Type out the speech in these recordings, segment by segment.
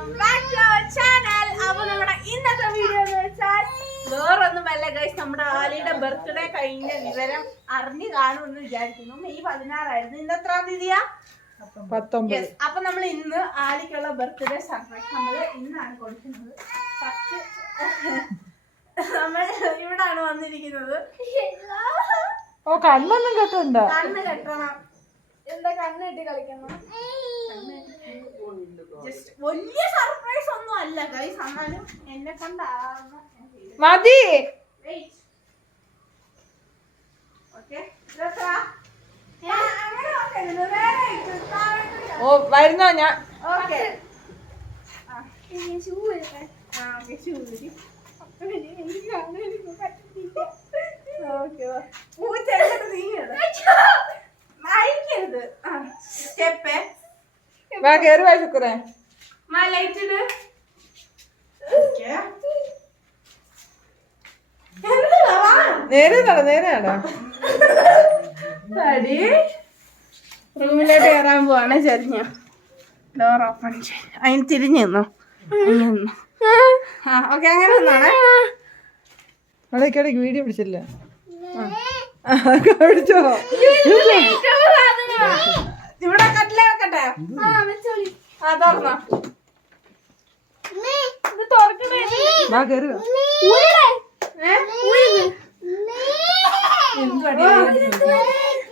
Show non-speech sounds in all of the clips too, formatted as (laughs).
Welcome back to our channel അപ്പൊ നമ്മുടെ ഇന്നത്തെ വീഡിയോ എന്ന് വെച്ചാൽ വേറൊന്നുമല്ല ഗൈസ് നമ്മുടെ ആലിയുടെ ബർത്ത്ഡേ കഴിഞ്ഞ വിവരം അറിഞ്ഞു കാണുമെന്ന് വിചാരിക്കുന്നു. മെയ് പതിനാറായിരുന്നു. ഇന്ന് എത്രാം തീയതിയാ? പത്തൊമ്പത്. അപ്പൊ നമ്മൾ ഇന്ന് ആലിക്കുള്ള ബർത്ത്ഡേ സർപ്രൈസ് നമ്മൾ ഇന്നാണ് കൊടുക്കുന്നത്. ഫസ്റ്റ് (laughs) നമ്മൾ ഇവിടാണ് വന്നിരിക്കുന്നത്. ഓ കണ്ണൊന്നും കെട്ടണ്ട കണ്ണ് കണ്ണിട്ട് കളിക്കണം. ജസ്റ്റ് വലിയ സർപ്രൈസ് ഒന്നും അല്ല ഗൈസ് എന്നാലും എന്നെ കൊണ്ടാവുന്ന മതി. ഓ വരുന്നോ ഞാൻ? ഓക്കെ ഷൂ ആ ഓക്കെ ശരി എനിക്ക് കണ്ണെടുക്കാൻ പറ്റുന്നില്ല ഓക്കെ പൂച്ച അയക്കരുത് ആ സ്റ്റെപ്പ് വാ കേറി വാ ശുക്രേ മാ ലൈറ്റ് ഓക്കെ നേരെ നട നേരെ നട അടി റൂമിലോട്ട് കയറാൻ പോവാണ് ചെറിഞ്ഞ ഡോർ ഓപ്പൺ ചെയ്യും അതിന് തിരിഞ്ഞു നിന്നോ ആ ഓക്കെ അങ്ങനെ നിന്നാണേ അടയ്ക്കടയ്ക്ക് വീഡിയോ പിടിച്ചില്ല ആ, പിടിച്ചോ ഇവിടെ കട്ടിലേ വെക്കട്ടെ? ആ തുറന്നോ. ഇത് തുറക്കണേ?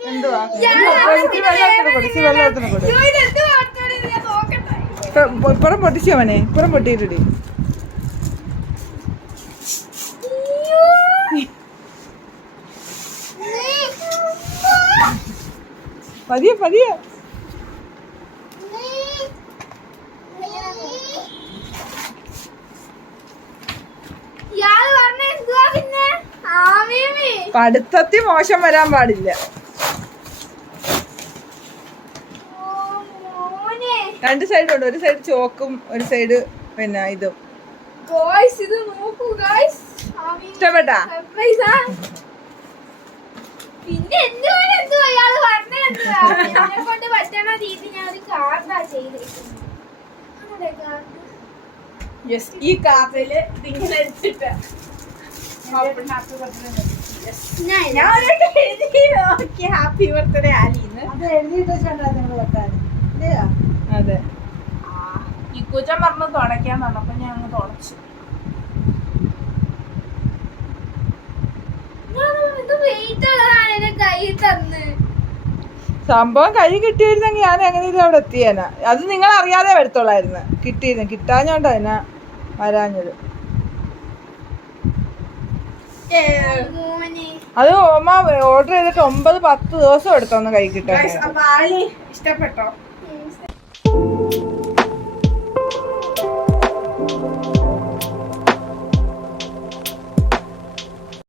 എന്തുവാ? വെള്ളത്തിന് കൊടു ഇപ്പുറം പൊട്ടിച്ചോ അവനെ? പുറം പൊട്ടിയിട്ടിടി. പതിയെ പതിയെ ഇയാൾ പറഞ്ഞ എന്തുവാ പിന്നെ ആമേമേ പഠിത്തത്തിൽ മോശം വരാൻ പാടില്ല. ഓ മോനെ. രണ്ട് സൈഡും ഉണ്ട് ഒരു സൈഡ് ചോക്കും ഒരു സൈഡ് പിന്നെ ഇതും. ഇഷ്ടപ്പെട്ടാ? പിന്നെ കൊണ്ട് പറ്റണ രീതി ഞാൻ ഒരു കാർഡാ ചെയ്തിരിക്കുന്നത് ഈ കാർഡിൽ ഇതിങ്ങനെ എടുത്തിട്ട്. ഹാപ്പി ബർത്ത്ഡേ ഞാൻ എഴുതി ഹാപ്പി ബർത്ത്ഡേ ആലിന്ന് അതെ പറഞ്ഞ് തുടയ്ക്കാൻ പറഞ്ഞപ്പോ ഞാൻ അങ്ങ് തുടച്ചു. സംഭവം കൈ കിട്ടിയിരുന്നെങ്കിൽ ഞാൻ എങ്ങനെയും അവിടെ എത്തിയേനാ? അത് നിങ്ങൾ അറിയാതെ വരത്തുള്ളായിരുന്നു കിട്ടിയിരുന്നു. കിട്ടാഞ്ഞോണ്ടാ അതിനാ വരാഞ്ഞത്. അത് ഓമ ഓർഡർ ചെയ്തിട്ട് ഒമ്പത് പത്ത് ദിവസം എടുത്തോന്ന് കൈ കിട്ടാൻ. ഇഷ്ടപ്പെട്ടോ?